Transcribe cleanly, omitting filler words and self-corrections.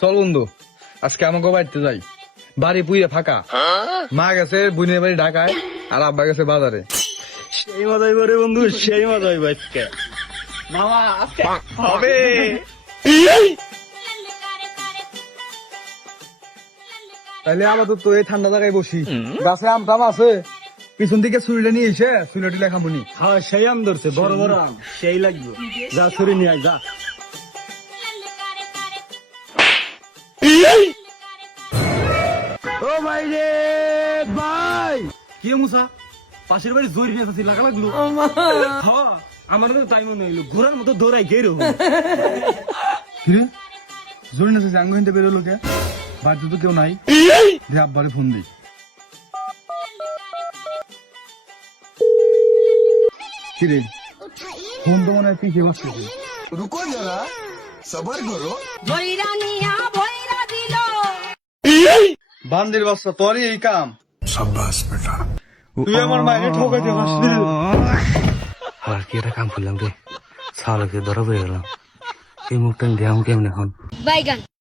চল বন্ধু আজকে আমাকে বাড়িতে যাই। বাড়ি পুইরে ফাঁকা, মা গেছে বুনের বাড়ি ঢাকায় আর আব্বা গেছে বাজারে। সেই মজা হইব রে বন্ধু, সেই মজা হইব আজকে। মামা আজকে হবে। তাইলে আমাদের তো এই ঠান্ডা জায়গায় বসি, গাছে আম টাম আছে, পিছন দিকে ছুরিটা নিয়ে এসে ছুরিটি লেখামুনি। হ্যাঁ সেই আম ধরছে, বড় বড় আম, সেই লাগবে। যা ছুরি নিয়ে আয়, যা। ও ভাই রে ভাই, কি মুসা পাশের বাড়ি জোর নিয়ে আসছি, লাগা লাগলো। হ্যাঁ আমার তো তাই মনে হইলো, ঘোড়ার মতো দৌড়াই গেরো। কিরে জোরে নেছে আঙ্গ হিনতে বেরোলো কে? বাড়িতে তো কেউ নাই, দে আব্বারে ফোন দিই। কিরে ফোন তো মনে হয় পিছিয়ে বসছে। रुको जरा सबर करो। বান্দির বাচ্চা তোরই এই কাম? शाबाश बेटा। তুই আমার মায়ের ঠকাইতে পারছিস। আর কি একটা কাম করলাম রে, সালকে ধরা পেয়ে গেলাম। এই মুখটা দিয়ে আমি কেমন এখন? বাইগান